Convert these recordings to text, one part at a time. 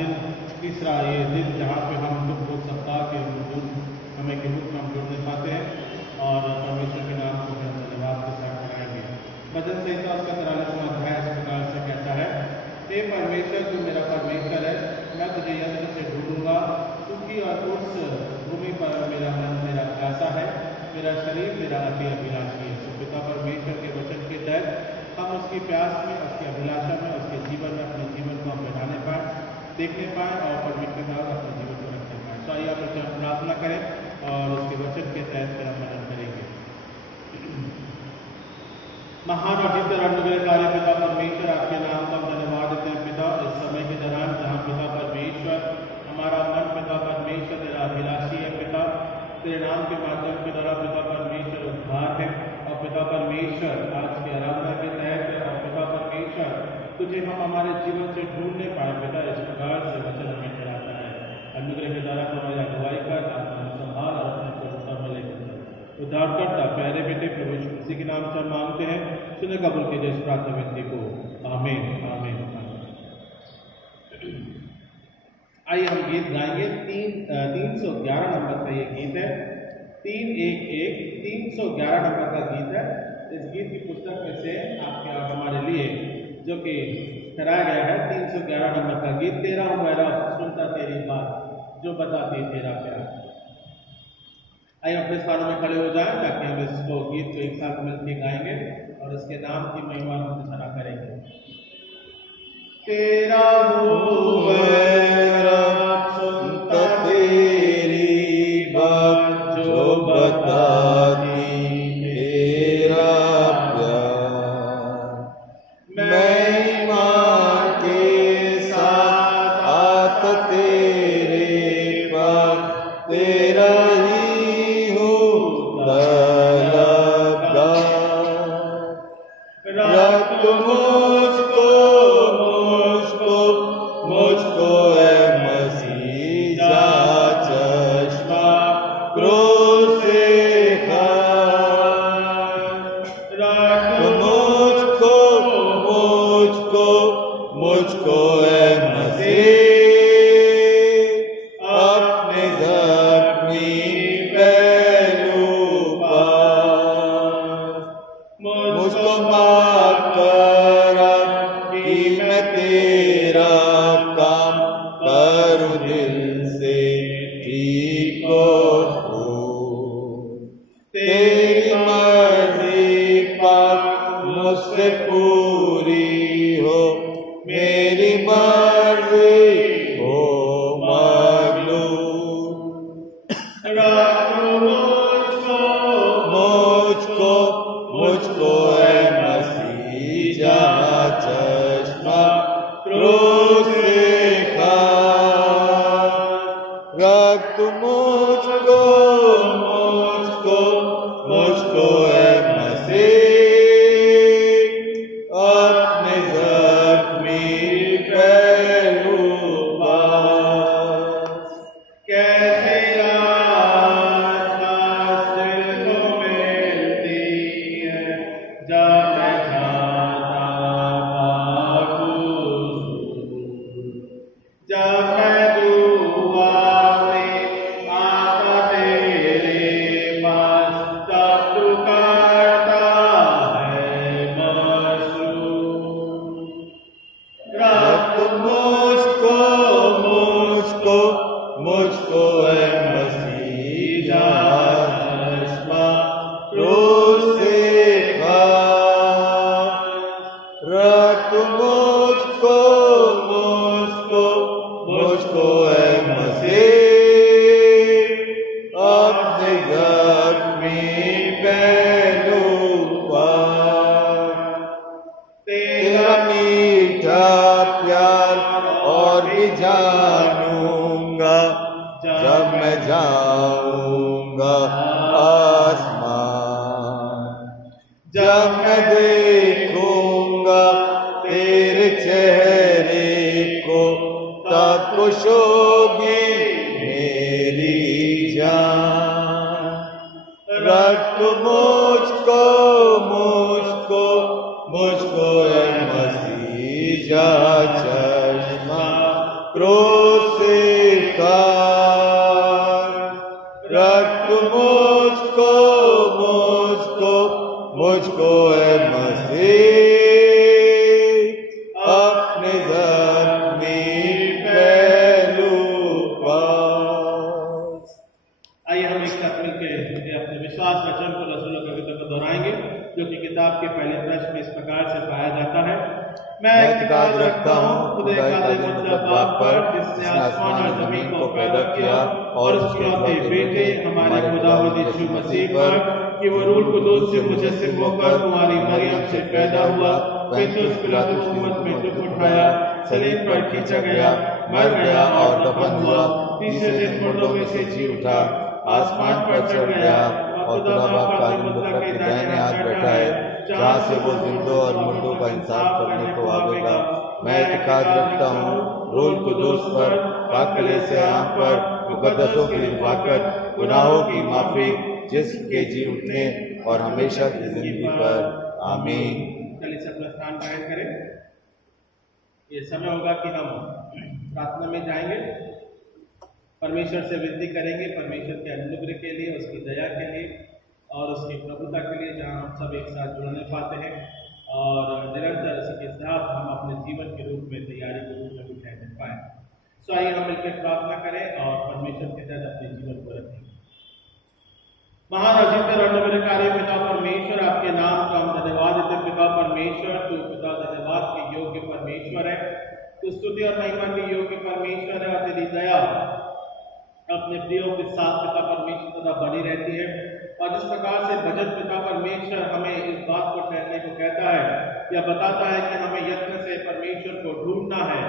दिन, तीसरा ये दिन जहाँ पे हम दुख बोध सप्ताह के समय के दुख हम जुड़ नहीं पाते हैं और परमेश्वर के नाम को हम धन्यवाद के साथ कराएंगे। भजन संहिता उसका 43वां अध्याय इस प्रकार से कहता है, हे परमेश्वर तू मेरा परमेश्वर है, मैं तुझे यत्न से ढूंढूंगा। सूखी और उस भूमि पर मेरा मन मेरा प्यासा है, मेरा शरीर मेरा अति अभिलाषी है। पिता परमेश्वर के वचन के तहत हम उसकी प्यास में, उसकी अभिलाषा में, उसके जीवन में अपने जीवन को हम बनाने पाएँ, देखने पाएँ और परमेश्वर का अपने जीवन को रखने पाएँ। तो आइए आप प्रार्थना करें और उसके वचन के तहत फिर हम मनन करेंगे। महान और जिद्द अनुग्रहकारी पिता परमेश्वर, आपके नाम का धन्यवाद देते हैं पिता। इस समय के दौरान जहाँ पिता परमेश्वर हमारा मन पिता परमेश्वर तेरा अभिलाषी है पिता, तेरे नाम के माध्यम के द्वारा पिता परमेश्वर उद्धार है और पिता परमेश्वर आज की आराधना के तहत और पिता परमेश्वर तुझे हम हमारे जीवन से ढूंढने पाए पिता। इस प्रकार से वचन हमें चलाता है, अनुग्रह के द्वारा हमारी अगुवाई कर, संभाल और अपने प्रभुता में लेकर उद्धारकर्ता प्यारे बेटे प्रभु यीशु मसीह के नाम से मांगते हैं, सुने कबूल कीजिए इस प्रार्थना विनती को। आमीन आमीन। आइए हम गीत गाएंगे। 311 नंबर का ये गीत है, 311 नंबर का गीत है। इस गीत की पुस्तक में से आपके हमारे लिए जो कि कराया गया है 311 नंबर का गीत, तेरा हूँ मेरा सुनता तेरी बात जो बताती तेरा प्यार। आइए अपने स्थानों में खड़े हो जाएं ताकि हम इसको गीत को एक साथ मिलकर गाएंगे और इसके नाम की महिमा हम घोषणा करेंगे। तेरा हूँ मेरा सुनता तेरी बात जो बताती तेरा प्यार, मैं माँ के साथ आता तेरे पास, तेरा ही हूँ तलबगार। रख मुझको है मसीह जा चश्मा क्रूस से खार। रख मुझको है मसीह अपने जख्मी पहलू पास। मुझको माफ कर कि मैं तेरा काम करूं दिल से ठीक हो। तेरी मर्जी पाक मुझसे पूरी हो, मेरी मर्जी हो मगलूब। मुझको है मसीह जा चश्मा क्रूस से खार। रख मुझको है मसीह अपने जख्मी पहलू पास। कैसे याद दिल को मिलती है जब मैं जाता जब मैं दुआ में आता तेरे पास, तब तू करता है मशरूम। रख मुझको है मसीह जा चश्मा क्रूस से खार। रख मुझको है मसीह अपने जख्मी पहलू पास। तेरा मीठा प्यार और भी जानूंगा जब मैं जाऊंगा आसमान। जब मैं देखूंगा तेरे चेहरे को, तब खुश होगी मेरी जान। रख मुझको है मसीह जा चश्मा क्रूसिफाई। रख मुझको मुझको मुझको है मसीह अपने ज़ख्मी पहलू पास। आइए हम एक साथ मिलकर अपने विश्वास वचन को रसूलों की कविता को दोहराएंगे, जो कि किताब के पहले पृष्ठ में इस प्रकार से पाया जाता है। मैं इत्तेकाद रखता हूँ खुदा कादिर मुतलक बाप पर, जिसने आसमान और जमीन को पैदा किया, और उसके इकलौते बेटे हमारे खुदावंद यीशु मसीह पर, कि वो रूह कुदूस से मुजस्सिम होकर कुंवारी मरियम से पैदा हुआ, पुन्तियुस पिलातुस की उम्मत में दुख उठाया, सलीब पर खींचा गया, मर गया और दफन हुआ, तीसरे दिन मुर्दों में से जी उठा, आसमान पर चढ़ गया और खुदा बाप कादिर मुतलक के दाहिने हाथ बैठा है, जहाँ से वो जिंदों और मुर्दों का इंसाफ करने को आवेगा। मैं इत्तेकाद रखता हूँ रूह कुदूस पर, पाक कलीसिया पर, मुकद्दसों की हिफाजत, गुनाहों की माफी, जिसके जी उठने और हमेशा की जिंदगी पर। आमीन। कलीसिया अपना स्थान कायम करें। ये समय होगा कि हम प्रार्थना में जाएंगे, परमेश्वर से विनती करेंगे, परमेश्वर के अनुग्रह के लिए, उसकी दया के लिए और उसकी प्रभुता के लिए, जहाँ हम सब एक साथ जुड़ने पाते हैं और निरंतर इसके साथ हम अपने जीवन के रूप में तैयारी के रूप में भी ठहरने पाए। सो आइए हम मिलकर प्रार्थना करें और परमेश्वर के तहत अपने जीवन को रखें। महान अजित कार्य पिता परमेश्वर, आपके नाम का हम धन्यवाद देते पिता परमेश्वर। तू पिता धन्यवाद के योग्य परमेश्वर है, तू स्तुति और महिमा के योग्य परमेश्वर है, और तेरी दया अपने प्रियों के साथ पिता परमेश्वर सदा बनी रहती है। और जिस प्रकार से भजन पिता परमेश्वर हमें इस बात को ठहरने को कहता है या बताता है कि हमें यत्न से परमेश्वर को ढूंढना है।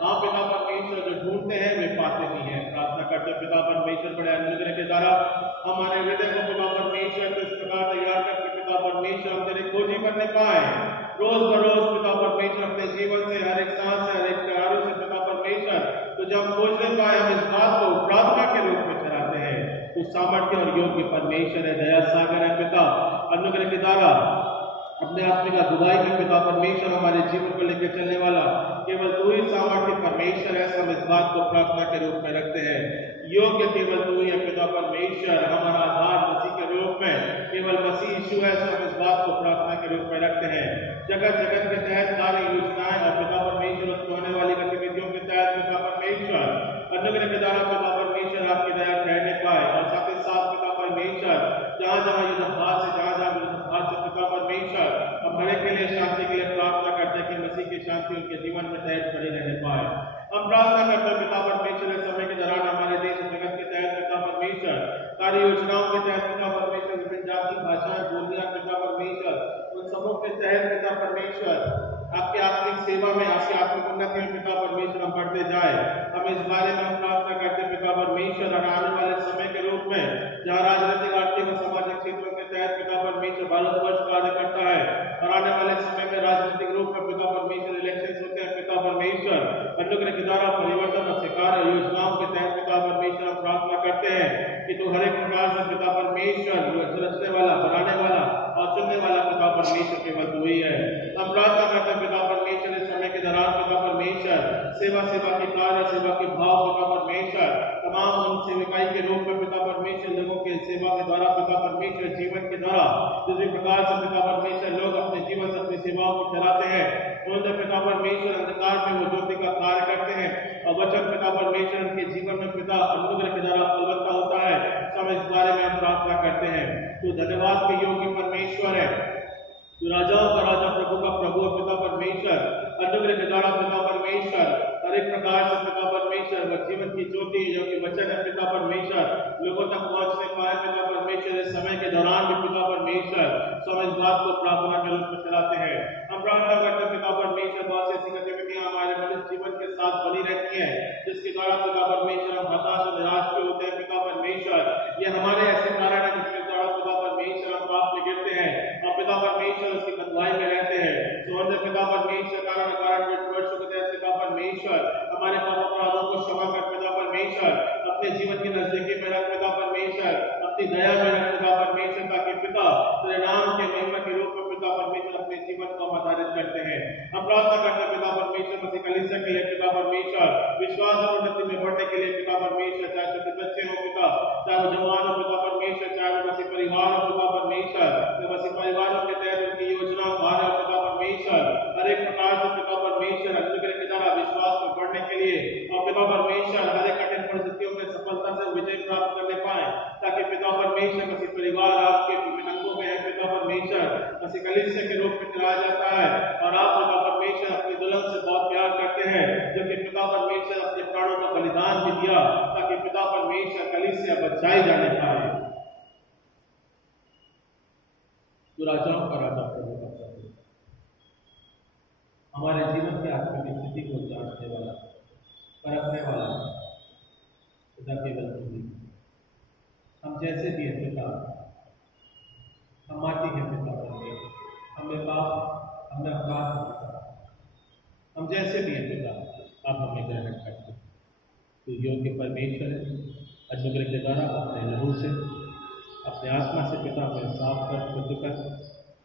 हाँ पिता परमेश्वर, जो ढूंढते हैं वे पाते भी हैं। प्रार्थना करते पिता परमेश्वर बड़े अनुग्रह के द्वारा हमारे हृदय को पिता परमेश्वर को इस प्रकार तैयार करके पिता परमेश्वर हम तेरे खोजी करने पाए। रोज बरोज पिता परमेश्वर अपने जीवन से, हर एक सांस से, हर एक कार्यों से पिता परमेश्वर तो जब हम खोजने पाए, हम इस बात को प्रार्थना के रूप में चलाते हैं। तो सामर्थ्य और योग्य परमेश्वर है, दया सागर है पिता, अनुग्रह के द्वारा अपने आत्मिक अगुवाई में पिता परमेश्वर हमारे जीवन को लेकर चलने वाला केवल तू ही सामर्थ्य परमेश्वर है। हम इस बात को प्रार्थना के रूप में रखते हैं। योग्य केवल तू ही है पिता परमेश्वर, हमारा आधार मसीह के रूप में केवल मसीह यीशु है। हम इस बात को प्रार्थना के रूप में रखते हैं। जगत जगत के तहत कार्य योजनाएं और पिता परमेश्वर उसको होने वाली गतिविधियों के तहत पिता परमेश्वर अनुग्रह के द्वारा पिता परमेश्वर आपकी दया ठहरने पाए। और साथ ही साथ पिता परमेश्वर जहाँ जहाँ युद्धाभ्यास है, जहाँ जहाँ युद्धाभ्यास है पिता परमेश्वर हम हर एक के लिए शांति के लिए प्रार्थना करते हैं कि मसीह की शांति उनके जीवन में तहत बनी रहने पाए। हम प्रार्थना करते हैं पिता परमेश्वर इस समय के दौरान हमारे देश जगत के तहत पिता परमेश्वर कार्य योजनाओं के तहत पिता परमेश्वर विभिन्न जाति भाषाएं बोलियां पिता परमेश्वर उन सबों के तहत पिता परमेश्वर आपके आत्मिक सेवा में, आपकी आत्मिक उन्नति में पिता परमेश्वर हम बढ़ते जाए। हम इस बारे में हम प्रार्थना करते हैं पिता परमेश्वर, और आने वाले समय के रूप में जहाँ राजनीतिक, आर्थिक और सामाजिक क्षेत्रों के तहत पिता परमेश्वर भारतवर्ष कार्य करता है और आने वाले समय में राजनीतिक रूप में पिता परमेश्वर इलेक्शन होते हैं पिता परमेश्वर अनुग्रह के द्वारा परिवर्तन और शिकार योजनाओं के तहत पिता परमेश्वर हम प्रार्थना करते हैं कि तू हर एक प्रकार से पिता परमेश्वर रचने वाला, बनाने वाला और चुनने वाला पिता परमेश्वर केवल तू ही है। हम प्रार्थना करते हैं पिता परमेश्वर इस समय के दौरान पिता परमेश्वर सेवा के कार्य, सेवा के भाव पिता परमेश्वर तमाम उन सेविकाई के रूप में पिता परमेश्वर लोगों के सेवा के द्वारा पिता परमेश्वर जीवन के द्वारा जिस भी प्रकार से पिता परमेश्वर लोग अपने जीवन से अपनी सेवाओं को चलाते हैं, उनसे पिता परमेश्वर अंधकार में वो ज्योति का कार्य करते हैं और वचन पिता परमेश्वर उनके जीवन में पिता अनुग्रह के द्वारा फलवत्ता होता है। सब इस बारे में हम प्रार्थना करते हैं। तो धन्यवाद के योग्य परमेश्वर है, तू राजाओं का राजा, प्रभु का प्रभु पिता परमेश्वर अनुग्रह के द्वारा पिता परमेश्वर हर एक प्रकार से पिता परमेश्वर वह जीवन की ज्योति जो कि वचन है पिता परमेश्वर लोगों तक पहुंचने पाए पिता परमेश्वर इस समय के दौरान भी पिता परमेश्वर सब इस बात को प्रार्थना के रूप में चलाते हैं। हम प्रार्थना करते हैं पिता परमेश्वर बहुत सी ऐसी गतिविधियां हमारे मनुष्य जीवन के साथ बनी रहती है जिसके द्वारा पिता परमेश्वर हम हताश और निराश भी होते हैं पिता परमेश्वर। ये हमारे ऐसे कारण है जिसके द्वारा पिता परमेश्वर हम पाप में गिरते हैं और पिता परमेश्वर उसकी बंधुआई में रहते हैं। सुवर्ण पिता परमेश्वर कारण वर्षों के तहत पिता परमेश्वर हमारे पाप अपराधों को क्षमा कर पिता परमेश्वर अपने जीवन की नजदीकी में रख पिता परमेश्वर अपनी दया में रख पिता परमेश्वर ताकि पिता तेरे नाम के महिमा के रूप में पिता परमेश्वर अपने जीवन को आधारित करते हैं। हम प्रार्थना करते हैं पिता परमेश्वर मसीह कलीसिया के लिए पिता परमेश्वर, विश्वास और उन्नति में बढ़ने के लिए पिता परमेश्वर, चाहे छोटे बच्चे हो पिता, चाहे वो जवान हो पिता परमेश्वर, चाहे वो मसीह परिवार हो पिता परमेश्वर, तो मसीह परिवारों के तहत उनकी योजना कार्य हो पिता परमेश्वर, हर एक प्रकार से पिता परमेश्वर अनुग्रह के द्वारा विश्वास में बढ़ने के लिए और पिता परमेश्वर हर एक कठिन परिस्थितियों में सफलता से विजय प्राप्त करने पाए, ताकि पिता परमेश्वर मसीह परिवार आपके अंगों में है पिता परमेश्वर, मसीह कलीसिया के रूप में चलाया जाता है और आप पिता परमेश्वर अपनी दुल्हन से बहुत प्यार करते हैं, जो कि पिता परमेश्वर अपने प्राणों का बलिदान भी दिया ताकि पिता परमेश्वर कलीसिया बचाई जाने पाए। तू राजाओं का राजा प्रभु का प्रभु, हमारे जीवन की आत्मिक स्थिति को जांचने वाला, परखने वाला पिता केवल तुम ही। हम जैसे भी हैं पिता, हम माटी हैं पिता परमेश्वर, हमें पाप, हमें अपराध है पिता, हम जैसे भी हैं पिता, आप हमें ग्रहण करते। तो योग्य परमेश्वर है, अनुग्रह के द्वारा अपने लहू से, अपने आत्मा से पिता हमें साफ कर, शुद्ध कर,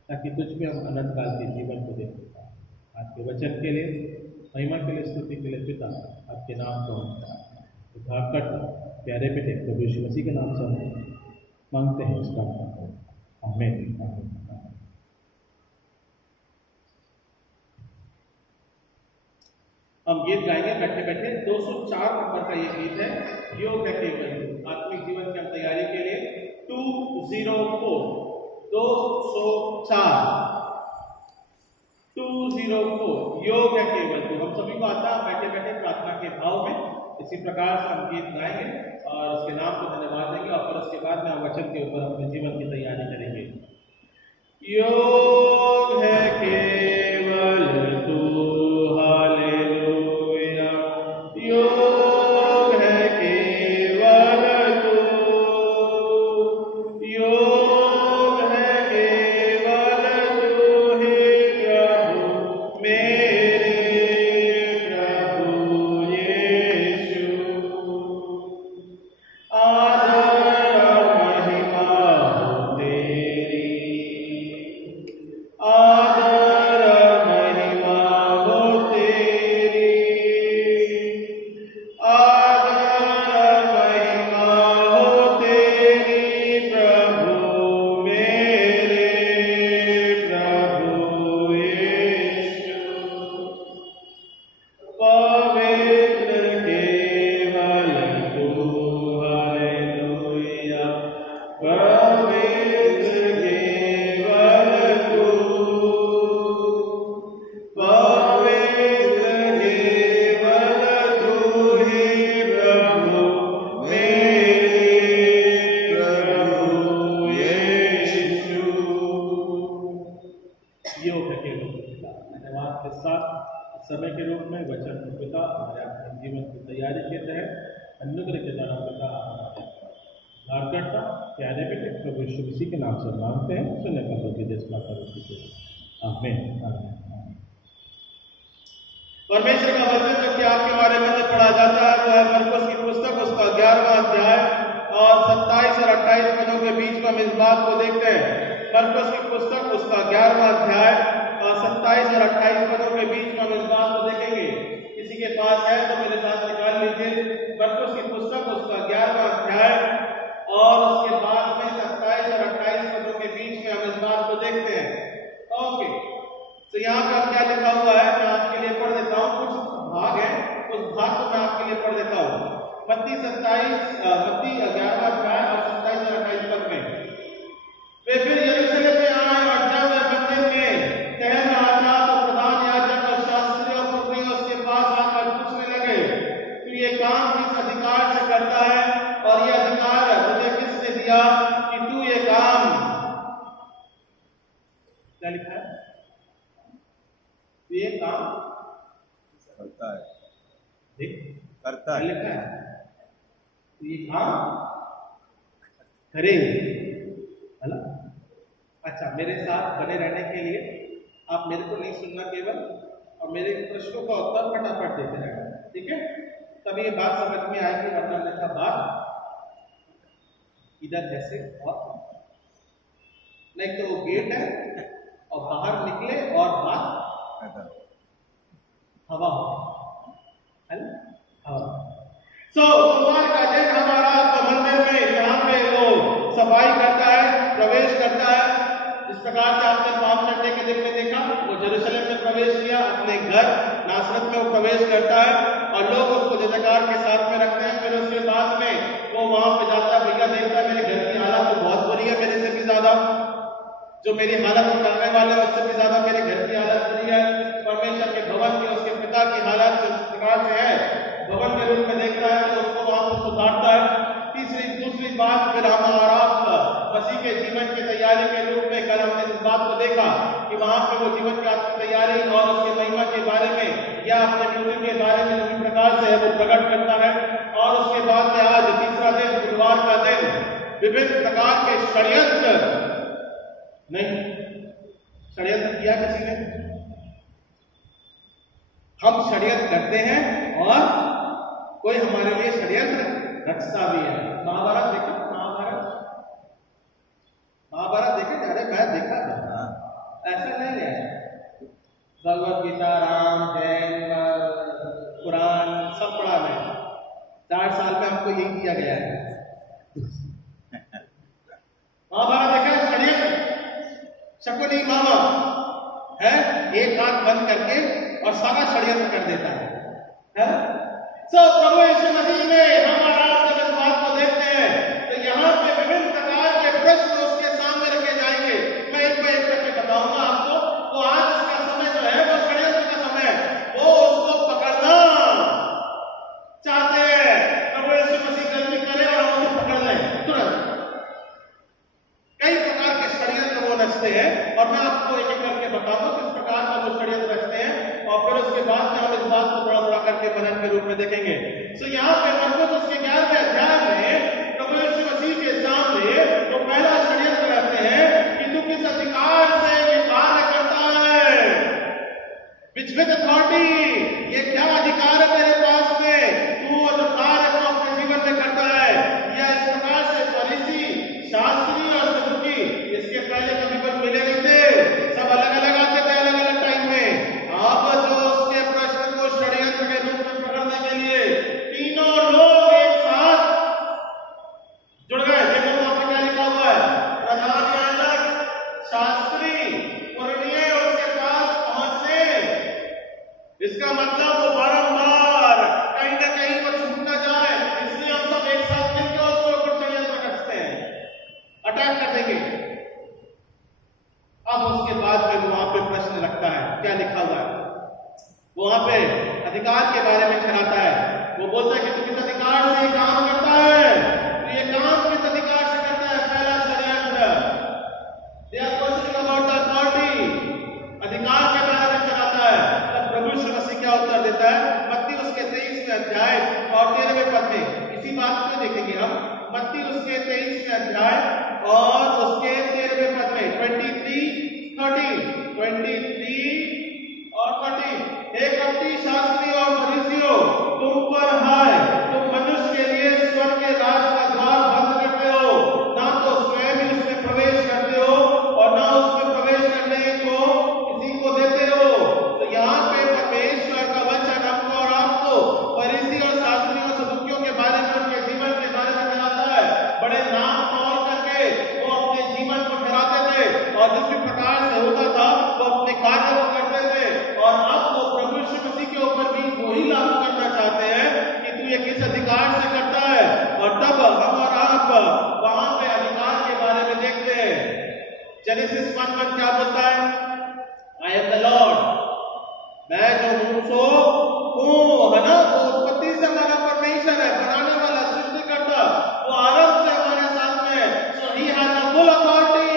ताकि तुझ में हम अनंत काल के जीवन को देख पाए। आपके वचन के लिए, महिमा के लिए, स्तुति के लिए पिता आपके नाम को हम उद्धार करता प्यारे बेटे प्रभु यीशु मसीह के नाम से हम मांगते हैं इसका आमीन। हम गीत गाएंगे बैठे बैठे। 204 नंबर का ये गीत है, योग है केवल आत्मिक जीवन की हम तैयारी के लिए। 204 योग है केवल तू। हम सभी को आता है बैठे बैठे प्रार्थना के भाव में इसी प्रकार से हम गीत गाएंगे और उसके नाम को धन्यवाद देंगे और फिर उसके बाद में हम वचन के ऊपर अपने जीवन की तैयारी करेंगे। योग है केवल तू, हालेलुया। योग है केवल तू, योग है केवल तू ही प्रभु मेरे प्रभु यीशु। आदर महिमा हो तेरी, आदर महिमा हो तेरी, आदर महिमा हो तेरी प्रभु मेरे प्रभु यीशु। पवित्र केवल तू, हालेलुया। पवित्र केवल तू, पवित्र केवल तू ही प्रभु मेरे प्रभु यीशु। योग है केवल पिता। धन्यवाद के साथ समय के रूप में वचन को पिता हमारे अपने जीवन की तैयारी के तहत अनुग्रह के द्वारा पिता उद्धार करता प्यारे बेटे प्रभु यीशु मसीह के नाम से मांगते हैं, सुनने का लोग देश माता आमीन। परमेश्वर का वचन जो कि आपके बारे में जो पढ़ा जाता है वो है मरकुस की पुस्तक उसका 11वां अध्याय और 27 और 28 पदों के बीच में हम इस बात को देखते हैं। मरकुस की पुस्तक उसका 11वां अध्याय और 27 और 28 पदों के बीच में हम इस बात को देखेंगे। किसी के पास है तो मेरे साथ निकाल लीजिए। मरकुस की पुस्तक उसका 11वां अध्याय और उसके बाद में 27 और 28 पदों के बीच में हम इस बात को देखते हैं। ओके, तो यहाँ पर क्या लिखा हुआ है मैं आपके लिए पढ़ देता हूँ। कुछ भाग है, उस भाग को मैं आपके लिए पढ़ देता हूँ। मत्ती 11वां अध्याय और 27 और 28 पद में, वे फिर यरूशलेम में आए और जब वे मंदिर में टहल रहा था तो प्रधान याजक और शास्त्री और फरीसी उसके पास आकर पूछने लगे, तू ये काम किस अधिकार से करता है और ये अधिकार तुझे किसने दिया कि तू ये काम, क्या लिखा है, तू ये काम करता है, देख करता है, लिखा है तू ये काम करेंगे, है ना। अच्छा, मेरे साथ बने रहने के लिए आप मेरे को नहीं सुनना केवल, और मेरे प्रश्नों का उत्तर फटाफट देते रहना, ठीक है। तब ये बात समझ में आएगी, वरना अन्यथा बात इधर जैसे और नहीं तो गेट है और बाहर निकले और बात हवा हो, सोमवार का दिन हमारा मंदिर में यहाँ पे वो सफाई करता है, प्रवेश करता है। इस प्रकार से आपने पाम संडे के दिन में देखा, वो यरूशलेम में प्रवेश किया, अपने घर नासरत में वो प्रवेश करता है और लोग उसको जयकार के साथ में रखते हैं। फिर उसके बाद में वो वहां पे जाता है, भैया देखता है मेरे घर की हालत तो बहुत बुरी है, मेरे से भी ज्यादा जो मेरी हालत करने वाले उससे भी ज्यादा मेरे घर की हालत बुरी है। परमेश्वर के भवन की, उसके पिता की हालत जिस प्रकार से है, भवन के रूप में देखता है तो उसको वहां पर सुधारता है। दूसरी बात फिर हम और आप मसीह के जीवन की तैयारी के रूप में कल हमने इस बात को देखा कि वहां पे वो जीवन की तैयारी और उसके महिमा के बारे में या अपने ड्यूटी के बारे में जिस प्रकार से है वो प्रकट करता है। और उसके बाद में आज तीसरा दिन, बुधवार का दिन, विभिन्न प्रकार के षड्यंत्र नहीं, षड्यंत्र किया किसी ने? हम षड्यंत्र करते हैं और कोई हमारे लिए षड्यंत्र रचता भी है। महाभारत देखा? महाभारत देखे? अरे मैं देखा था, ऐसा नहीं है। भगवत गीता, राम, जैन, कुरान सब पढ़ा है। 4 साल में हमको यही किया गया है। महाभारत देखा? षड्यंत्र, शकुनी मामा है, एक हाथ बंद करके और सारा षड्यंत्र कर देता है। प्रभु यीशु मसीह में हमारा जब इस बात को देखते हैं तो यहाँ पे विभिन्न प्रकार के प्रश्न उसके सामने रखे जाएंगे। मैं एक बार एक करके बताऊंगा आपको। तो आज इसका समय जो है वो षड्यंत्र का समय है, वो उसको पकड़ना चाहते हैं। प्रभु यीशु मसीह गलती करे और हम उसे पकड़ लें तुरंत। कई प्रकार के षड्यंत्र वो रचते हैं और मैं आपको एक एक करके बताऊंगा किस प्रकार का वो षड्यंत्र रचते हैं और फिर उसके बाद में हम इस बात को थोड़ा थोड़ा करके मनन के रूप में देखेंगे। यहाँ पे मरकुस उसके 11वें अध्याय में प्रभु यीशु मसीह के सामने वो पहला षड्यंत्र करते हैं कि तू किस अधिकार से ये कार्य करता है, विच विद अथॉरिटी, ये क्या अधिकार है तेरे पास में, तू जो कार्य को अपने जीवन में करता है। या इस प्रकार से फरीसी, शास्त्री और सदूकी इसके पहले कभी पर मिले नहीं थे, सब अलग अलग आते थे अलग अलग टाइम में। अब जो उसके प्रश्न को षड्यंत्र के रूप में पकड़ने के लिए तीनों लोग एक साथ जुड़ गए। देखो वहां पे क्या लिखा हुआ है, प्रधान याजक, शास्त्री, कुरनिये उसके पास पहुंचने। इसका मतलब वो बारंबार कहीं ना कहीं वो छूट ना जाए, इसलिए हम सब एक साथ मिलकर उसके ऊपर षड्यंत्र करते हैं, अटैक कर देंगे। अब उसके बाद में वहां पे प्रश्न रखता है, क्या लिखा हुआ है, वहां पे अधिकार के बारे में ठहराता है। वो बोलता है कि तू किस अधिकार से ये काम करता है, तो ये काम किस अधिकार से करता है। पहला षड्यंत्र, they are questioning about the authority, अधिकार के बारे में ठहराता है। तब प्रभु यीशु मसीह क्या उत्तर देता है, मत्ती उसके 23वें अध्याय और 13वें पद में। इसी बात को देखेंगे हम, मत्ती उसके 23वें अध्याय और उसके 13वें पद में 23 और 30। हे कपटी शास्त्री और फरीसियों, तुम पर हाय, तुम मनुष्य के लिए स्वर्ग के राज का द्वार बंद करते हो, ना तो स्वयं ही उसमें प्रवेश करते हो और ना उसमें प्रवेश करने को किसी को देते हो। तो यहाँ पे परमेश्वर का वचन हमको और आपको फरीसी और शास्त्री और सदूकियों के बारे में, उनके जीवन के बारे में बताता है। बड़े नाम तौल करके वो अपने जीवन को ठहराते थे और जिस भी प्रकार से होता था वो अपने कार्य को करते थे। और अब वो प्रभु यीशु मसीह के ऊपर भी वही लागू करना चाहते हैं कि तू ये किस अधिकार से करता है। और तब हम और आप वहां पे अधिकार के बारे में देखते हैं। जेनेसिस 1:1 क्या बोलता है, आई एम द लॉर्ड, मैं जो हूं सो हूं, है ना। वो उत्पत्ति से हमारा परमेश्वर है, बनाने वाला, सृष्टिकर्ता, वो आरंभ से हमारे साथ में। So he has a full authority,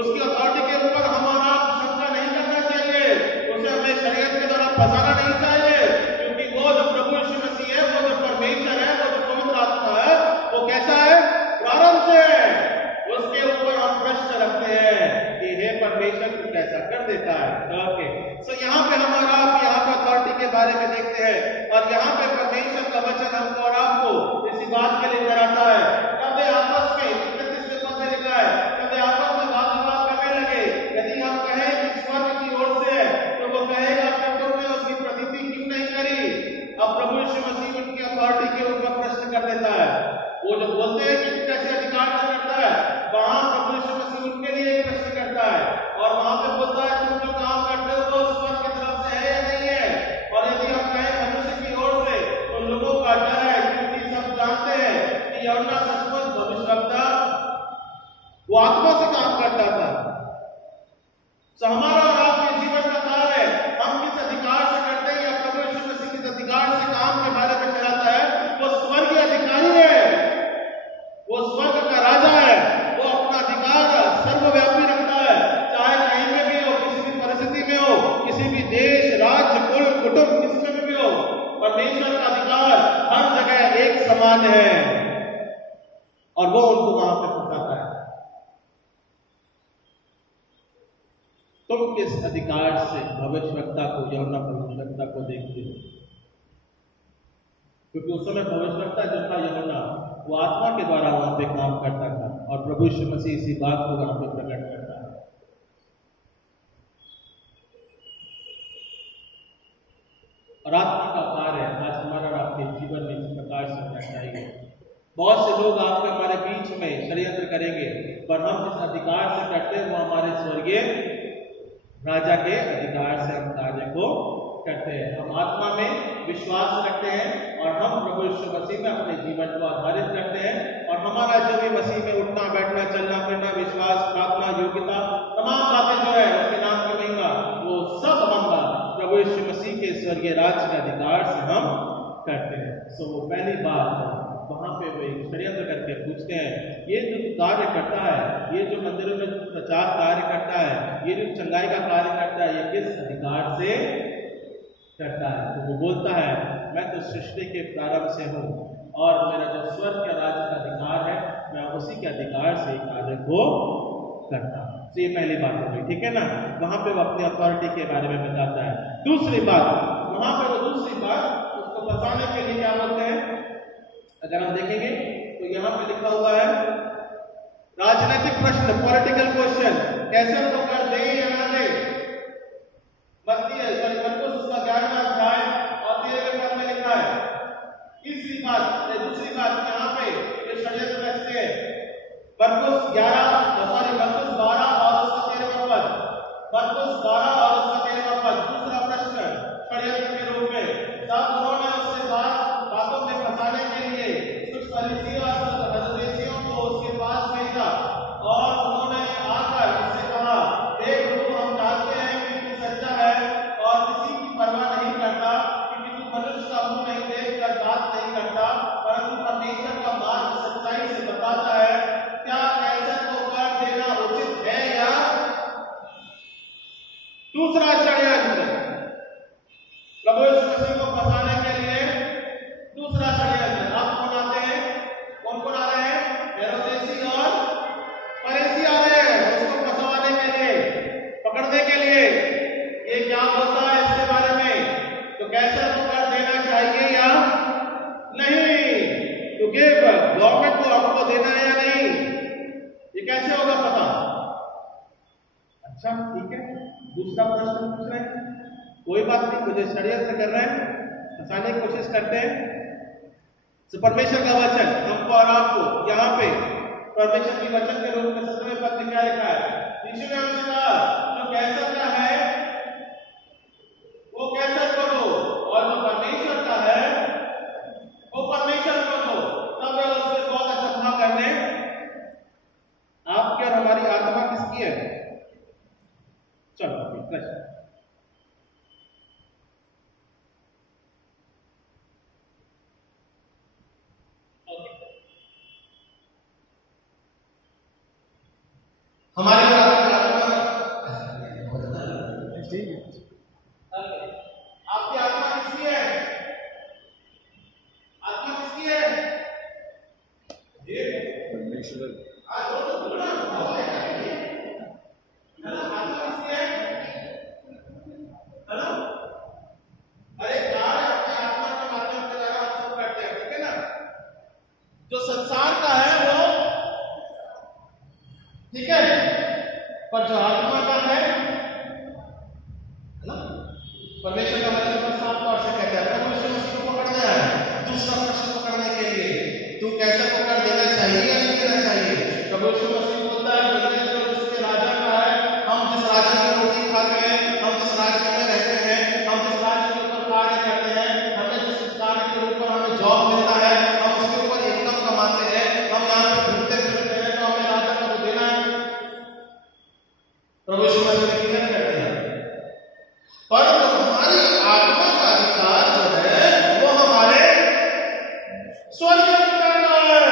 उसकी अथॉरिटी के ऊपर हमारा शंका नहीं करना चाहिए, उसे हमें शरीयत के द्वारा फंसाना नहीं चाहिए, क्योंकि वो जो प्रभु यीशु मसीह है, वो जो परमेश्वर है, वो जो पवित्र आत्मा है, वो कैसा है, प्रारंभ से है। उसके ऊपर हम प्रश्न रखते हैं कि हे परमेश्वर तू कैसा कर देता है। ओके, सो यहाँ पे हमारा यहाँ पे अथॉरिटी के बोलते हैं कि कैसे अधिकार से करता है, वहां प्रभु यीशु मसीह उनके लिए एक प्रश्न करता है और वहां पे बोलता है तुम जो काम करते हो वो स्वर्ग की तरफ से है या नहीं है। और यदि हम कहें मनुष्य की ओर से तो लोगों का डर है, क्योंकि सब जानते हैं कि यूहन्ना सचमुच भविष्यवक्ता वो आत्मा से काम करता था। तो हमारा और आपके जीवन का कार्य है, हम किस अधिकार से करते हैं या प्रभु यीशु मसीह किस अधिकार से काम के बारे में चलाता है। वो स्वर्गीय अधिकारी है, वो स्वर्ग का राजा है, वो अपना अधिकार सर्वव्यापी रखता है, चाहे कहीं में भी हो, किसी भी परिस्थिति में हो, किसी भी देश, राज्य, कुल, कुटुंब, किसी में भी हो। परमेश्वर का अधिकार हर जगह एक समान है और वो उनको वहां पे फंसाता है। तुम किस अधिकार से भविष्यवक्ता को, यूहन्ना भविष्यवक्ता को देखते हो? क्योंकि उस समय भविष्यवक्ता जो था यूहन्ना, वो आत्मा के द्वारा वहां पे काम करता था और प्रभु यीशु मसीह इसी बात को वहां पे प्रकट करता है। और आत्मा का कार्य आज हमारा और आपके जीवन में इस प्रकार से होना चाहिए। बहुत से लोग आपके हमारे बीच में षड्यंत्र करेंगे, पर हम जिस अधिकार से करते हैं वो हमारे स्वर्गीय राजा के अधिकार से हम कार्य को करते हैं। हम आत्मा में विश्वास रखते हैं और हम प्रभु यीशु मसीह में अपने जीवन को आधारित करते हैं और हमारा जो भी मसीह में उठना बैठना चलना फिरना विश्वास प्रार्थना योग्यता तमाम बातें जो है उसके नाम की महिमा वो सब हम प्रभु यीशु मसीह के स्वर्गीय राज्य के अधिकार से हम करते हैं। सो वो पहली बात वहां पे वो षड्यंत्र करके पूछते हैं, ये जो कार्य करता है, ये जो मंदिरों में प्रचार कार्य करता है, ये जो चंगाई का कार्य करता है, ये किस अधिकार से करता है? तो वो बोलता है मैं तो सृष्टि के प्रारंभ से हूँ और मेरा जो स्वर्ग के राज्य का अधिकार है मैं उसी के अधिकार से कार्य को करता हूँ। तो ये पहली बात हो गई, ठीक है ना। वहां पे वो अपनी अथॉरिटी के बारे में बताता है। दूसरी बात, वहां पे वो दूसरी बात उसको फंसाने के लिए क्या बोलते हैं, अगर हम देखेंगे तो यहाँ पे लिखा हुआ है राजनीतिक प्रश्न, पॉलिटिकल क्वेश्चन, कैसे उनको कर दे या ना दे। मरकुस उसका 11वां अध्याय और 13वें पद में लिखा है। तीसरी बात, दूसरी बात यहाँ पे ये षड्यंत्र रचते हैं। मरकुस 12 और उसका 13वां पद, मरकुस 12 और उसका 13वां पद। दूसरा प्रश्न षड्यंत्र के रूप में, तब उन्होंने उससे बातों में फंसाने के लिए कुछ फरीसियों और सदूसियों को उसके पास भेजा और उन्होंने आकर उससे कहा, देख प्रभु, हम जानते हैं कि तू सच्चा है और किसी की परवाह नहीं करता, क्योंकि तू मनुष्य का मुंह नहीं देखकर बात नहीं करता, परंतु परमेश्वर का मार्ग सच्चाई से बताता है। क्या कैसर को कर देना उचित है या? दूसरा षड्यंत्र प्रभु यीशु मसीह को फंसाने के लिए, दूसरा षड्यंत्र। अब कौन आते हैं, कौन आ रहे हैं? हेरोदेसी और फरीसी आ रहे हैं उसको फंसवाने के लिए, पकड़ने के लिए। ये क्या बोलता है इसके बारे में, तो कैसर को कर देना चाहिए या नहीं, क्योंकि गवर्नमेंट को हमको देना है या नहीं, ये कैसे होगा पता? अच्छा ठीक है, दूसरा प्रश्न पूछ रहे हैं, कोई बात नहीं, मुझे षड्यंत्र कर रहे हैं, फंसाने की कोशिश करते हैं। तो परमेश्वर का वचन हमको और आपको यहाँ पे परमेश्वर के वचन के रूप में 7वें पद में क्या लिखा है? यीशु ने हमसे कहा जो कैसर का है वो कैसर को दो और जो परमेश्वर का है वो परमेश्वर को दो। तब वे उससे बहुत अचंभा करने, आपकी और हमारी आत्मा किसकी है? चलो प्रश्न, हमारी आपकी आत्मा किसकी है? आत्मा किसकी है? परमेश्वर। जो संसार का है वो ठीक है, पर जो आत्मा का है ना, परमेश्वर का वचन पर साफ तौर से कहता है परमेश्वर मसीह को पकड़ना है। दूसरा प्रश्न पकड़ने के लिए, तू कैसे पकड़ देना चाहिए प्रभु यीशु मसीह बोलता है बलिदान जो जिसके राजा का है, हम जिस राजा की रोटी खाते हैं, हम जिस राज्य में रहते हैं, हम जिस राज्य के ऊपर कार्य करते हैं, हमें जिस कार्य के ऊपर हमें जॉब मिलता है, हम उसके ऊपर इनकम कमाते हैं, हम यहाँ पे घूमते फिरते हैं, तो हमें राजा को देना है। प्रभु यीशु मसीह ने क्लियर कर दिया। पर हमारी आत्मा का अधिकार जो है वो हमारे स्वर्ग में करना है।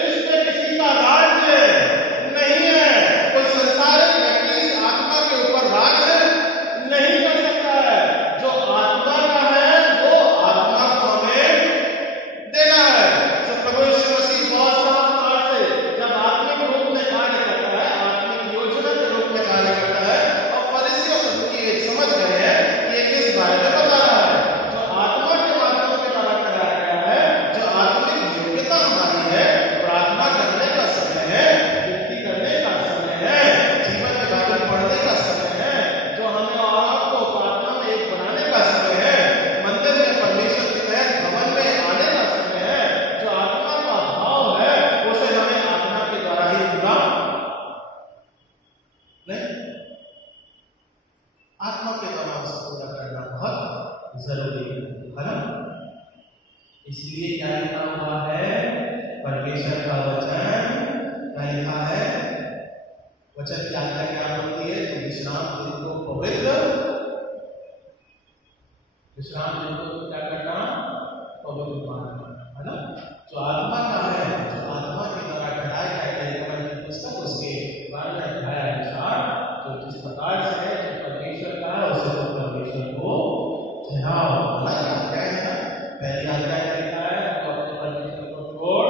इसमें किसी का राज्य नहीं है। कोई संसारिक व्यक्ति इस आत्मा के ऊपर राज्य नहीं कर सकता है। जो आत्मा का है वो आत्मा को हमें देना है। तो प्रभु यीशु मसीह बहुत साफ तौर से जब आत्मिक रूप में कार्य करता है, आत्मिक योजना के रूप में कार्य करता है, और फरीसी और सदूकी समझ गए हैं कि ये किस बारे में बता रहा है। जो आत्मा के माध्यम से कार्य कराया गया है, जो आत्मिक योग्यता हमारी है, प्रार्थना करने का समय है, विनती करने का समय है, जीवन में बाइबल पढ़ने का समय है, जो हमें और आपको प्रार्थना में एक बनाने का समय है, मंदिर में परमेश्वर के तहत भवन में आने का समय है। जो आत्मा का भाव है उसे हमें आत्मा के द्वारा ही पूरा नहीं, आत्मा के द्वारा उसे पूरा करना बहुत जरूरी है ना। इसलिए क्या लिखा हुआ है, परमेश्वर का वचन क्या लिखा है, वचन की आज्ञा क्या होती है, तो विश्राम दिन को पवित्र, विश्राम दिन को क्या करना, पवित्र मानना, है ना। जो आत्मा का है, जो आत्मा के द्वारा कराया गया है पुस्तक, उसके 12वें अध्याय अनुसार जो जिस प्रकार से है, जो परमेश्वर का है उसे तो परमेश्वर को चढ़ाओ। क्या है ना, पहली आज्ञा क्या लिखा है, तो अपने परमेश्वर को छोड़,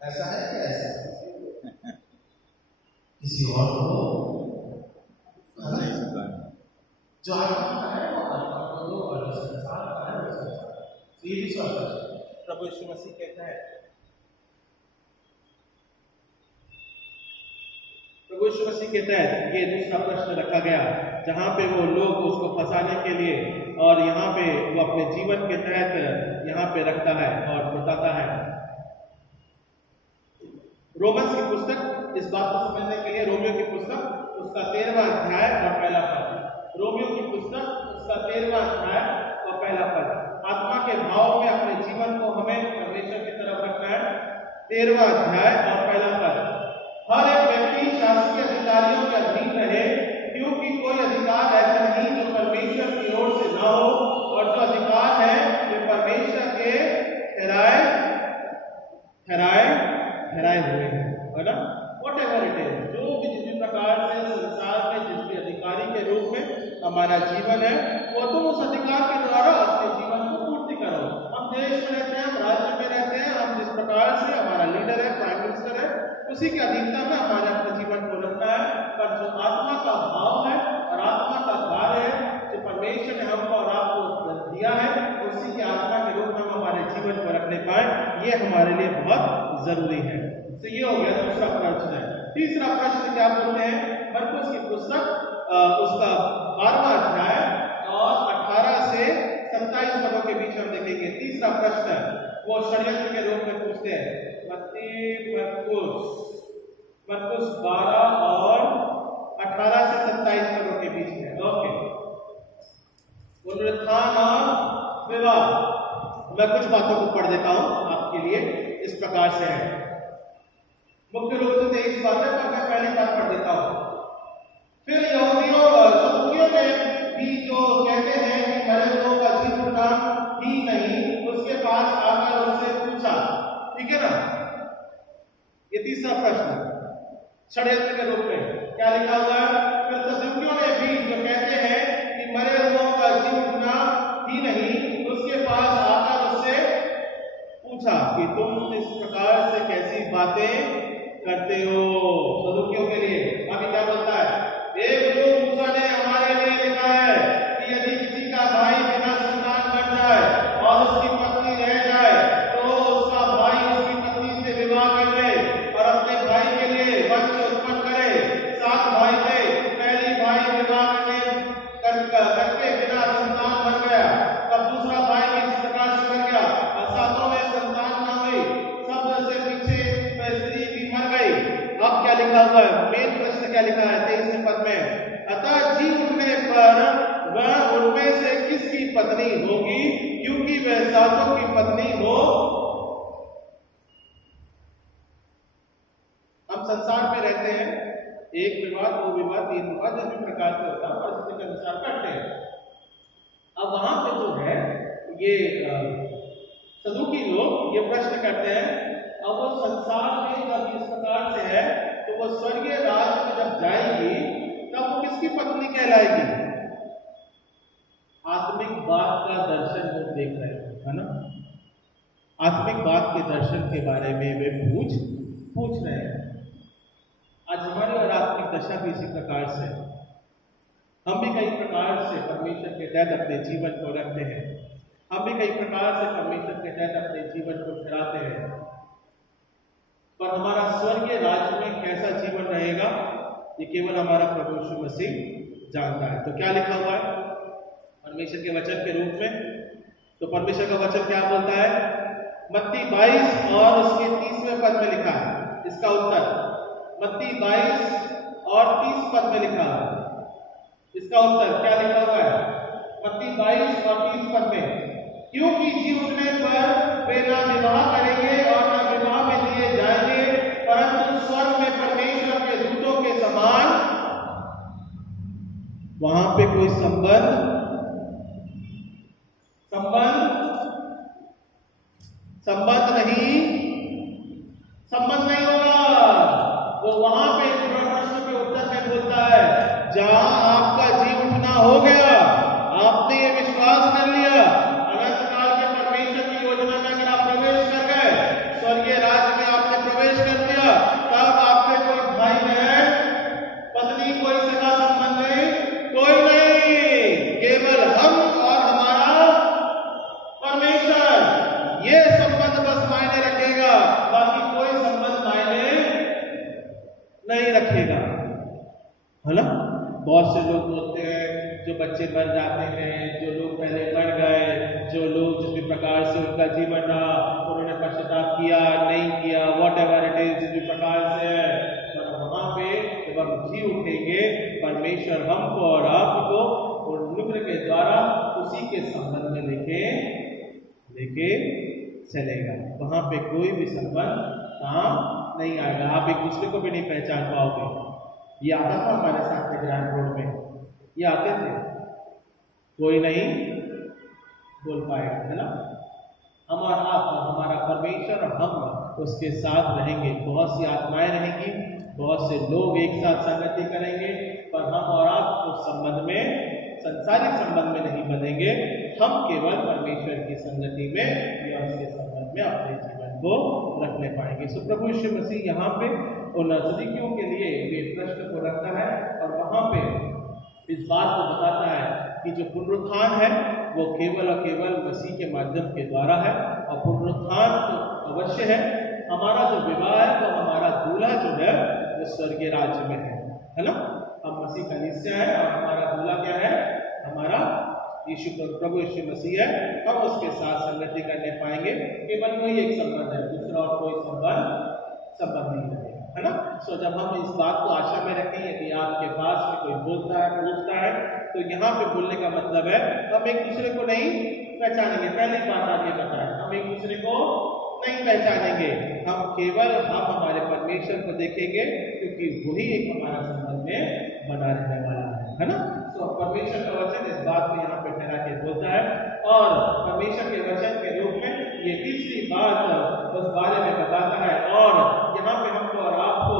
ऐसा है क्या, ऐसा किसी और को जो आत्मा का है वो आत्मा को दो, और जो संसार का है वो संसार। ये भी सब प्रभु यीशु मसीह कहता है। प्रभु यीशु मसीह कहता है, ये दूसरा प्रश्न रखा गया जहां पे वो लोग उसको फंसाने के लिए, और यहाँ पे वो अपने जीवन के तहत यहाँ पे रखता है और बताता है। रोमन्स की पुस्तक, इस बात को समझने के लिए रोमियो की पुस्तक उसका 13वां अध्याय और पहला पद, रोमियो की पुस्तक उसका 13वां अध्याय और पहला पद। आत्मा के भाव में अपने जीवन को हमें परमेश्वर की तरफ रखना है। 13वां अध्याय और पहला पद, हर एक व्यक्ति शासकीय अधिकारियों के अधीन रहे, क्योंकि कोई अधिकार ऐसा नहीं जो परमेश्वर की ओर से न हो, और जो अधिकार है वे परमेश्वर के ठहराए हुए हैं, है ना। वॉट एवर इट इज, जो भी जिस प्रकार से संसार में जिस भी अधिकारी के रूप में हमारा जीवन है, वो तुम उस अधिकार के द्वारा अपने जीवन को पूर्ति करो। हम देश में रहते हैं, हम राज्य में रहते हैं, हम जिस प्रकार से हमारा लीडर है, प्राइम मिनिस्टर है, उसी के अधीनता में हमारे अपने जीवन को रखना है। पर जो आत्मा का भाव है और आत्मा का कार्य है, जो परमेश्वर ने हमको और आपको दिया है, उसी के आत्मा के रूप में हम हमारे जीवन को रखने पाए, ये हमारे लिए बहुत जरूरी है। तो ये हो गया दूसरा प्रश्न है। तीसरा प्रश्न क्या बोलते हैं, मरकुस की पुस्तक उसका 12वां अध्याय और 18 से 27 पदों के बीच हम देखेंगे। तीसरा प्रश्न वो षड्यंत्र के रूप में पूछते हैं। मरकुस 12 और 18 से 27 पदों के बीच में। ओके, पुनरुत्थान और विवाह। मैं कुछ बातों को पढ़ देता हूं आपके लिए। इस प्रकार से है, मुख्य रूप से 23 बातें, पर मैं पहली बात पढ़ देता हूं। फिर यहूदियों सदूकियों ने भी जो कहते हैं कि मरे हुओं का जी उठना ही नहीं, उसके पास आकर उससे पूछा। ठीक है ना, ये तीसरा प्रश्न षड्यंत्र के रूप में क्या लिखा हुआ है। फिर सदूकियों ने भी जो कहते हैं कि मरे हुओं का जी उठना ही नहीं, उसके पास आकर उससे पूछा कि तुम इस प्रकार से कैसी बातें करते हो। सदूकियों के लिए अभी क्या बोलता है, एक लोग मूसा ने हमारे लिए लिखा है कि यदि किसी का भाई बिना संतान बन जाए और उसकी पत्नी रह जाए, तो उसका भाई उसकी पत्नी से विवाह कर ले और अपने भाई के लिए वंश उत्पन्न करे। 7 भाई थे, पहली भाई विवाह करके बिना संतान बन गया, तब दूसरा भाई भी इस प्रकार से बन गया, और 7 में संतान न हुई, सबसे पीछे लिखा हुआ है, मेन प्रश्न क्या लिखा है 23वें पद में, अतः जी उठने पर वह उनमें से किसकी पत्नी होगी, क्योंकि वह सातों की पत्नी हो। हम संसार में रहते हैं, एक विवाह, दो विवाह, तीन विवाह, जिस भी प्रकार से होता है परिस्थिति के अनुसार करते हैं। अब वहां पे जो है ये सदुकी लोग ये प्रश्न करते हैं, अब वो संसार में जब इस प्रकार से है तो वो स्वर्गीय राज में जब जाएगी तब वो किसकी पत्नी कहलाएगी। आत्मिक बात का दर्शन वो देख रहे हैं, है ना, आत्मिक बात के दर्शन के बारे में वे पूछ रहे हैं। आज हमारी और आत्मिक दशा भी इसी प्रकार से, हम भी कई प्रकार से परमेश्वर के तहत अपने जीवन को रखते हैं, हम भी कई प्रकार से परमेश्वर के तहत अपने जीवन को चलाते हैं, पर हमारा स्वर्गीय राज्य में कैसा जीवन रहेगा ये केवल हमारा प्रभु यीशु मसीह जानता है। तो क्या लिखा हुआ है परमेश्वर के वचन के रूप में, तो परमेश्वर का वचन क्या बोलता है, मत्ती 22 और उसके 30वें पद में लिखा है इसका उत्तर। मत्ती 22 और 30 पद में लिखा है इसका उत्तर। क्या लिखा हुआ है मत्ती 22 और 30 पद में, क्योंकि जी उठने पर वे ना विवाह करेंगे और ना विवाह में लिए जाएंगे, परंतु स्वर्ग में परमेश्वर के दूतों के समान। वहां पे कोई संबंध नहीं होगा। वो वहां पे प्रश्न के उत्तर में बोलता है, जहां आपका जी उठना हो गया, आपने ये विश्वास कर लिया, अनंत काल के परमेश्वर की योजना में अगर आप प्रवेश कर गए, स्वर्गीय राज्य में आपने प्रवेश कर दिया, तब आपके कोई भाई बहन, पत्नी, कोई सगा संबंध नहीं, कोई नहीं, केवल हम और हमारा परमेश्वर। ये संबंध बस मायने रखेगा, बाकी कोई संबंध मायने नहीं रखेगा, है ना। बहुत से लोग होते हैं जो बच्चे मर जाते हैं, जो लोग पहले मर गए, जो लोग जिस भी प्रकार से उनका जीवन रहा, उन्होंने पश्चाताप किया नहीं किया, वॉट एवर इट इज, जिस भी प्रकार से है, पर वहां पे जब हम जी उठेंगे, परमेश्वर हमको और आपको और अनुग्रह के द्वारा उसी के संबंध में लेके चलेगा। वहां पे कोई भी संबंध काम नहीं आएगा, आप एक दूसरे को भी नहीं पहचान पाओगे। ये आता था हमारे साथ में ग्रांड रोड में, ये आते थे, कोई नहीं बोल पाएगा, है ना। हमारा परमेश्वर और हम उसके साथ रहेंगे। बहुत सी आत्माएं रहेंगी, बहुत से लोग एक साथ संगति करेंगे, पर हम और आप उस संबंध में, संसारिक संबंध में नहीं बनेंगे। हम केवल परमेश्वर की संगति में या उसके संबंध में अपने जीवन को रखने पाएंगे। सो प्रभु यीशु मसीह यहाँ पे उन सदुकियों के लिए वे प्रश्न को रखता है और वहां पे इस बात को बताता है कि जो पुनरुत्थान है वो केवल और केवल मसीह के माध्यम के द्वारा है, और पुनरुत्थान तो अवश्य है। हमारा जो विवाह है तो हमारा दूल्हा जो है वो स्वर्गीय राज्य में है ना। हम मसीह का हिस्सा है और हमारा दूल्हा क्या है, हमारा प्रभु यीशु मसीह है। हम उसके साथ संगति करने पाएंगे, केवल वही एक संबंध है, दूसरा और कोई संबंध नहीं रहेगा, है ना। सो जब हम इस बात को आशा में रखें, यदि आपके पास में कोई बोलता है, पूछता है, तो यहाँ पे बोलने का मतलब है हम एक दूसरे को नहीं पहचानेंगे। पहली बात आगे बताया, हम एक दूसरे को नहीं पहचानेंगे, हम केवल हमारे परमेश्वर को देखेंगे, क्योंकि वही एक हमारा संबंध में बना रहने वाला है ना। तो परमेश्वर का वचन इस बात को यहाँ पे ठहरा के बोलता है, और परमेश्वर के वचन के रूप में ये तीसरी बात उस बारे में बताता है। और यहाँ पे हमको और आपको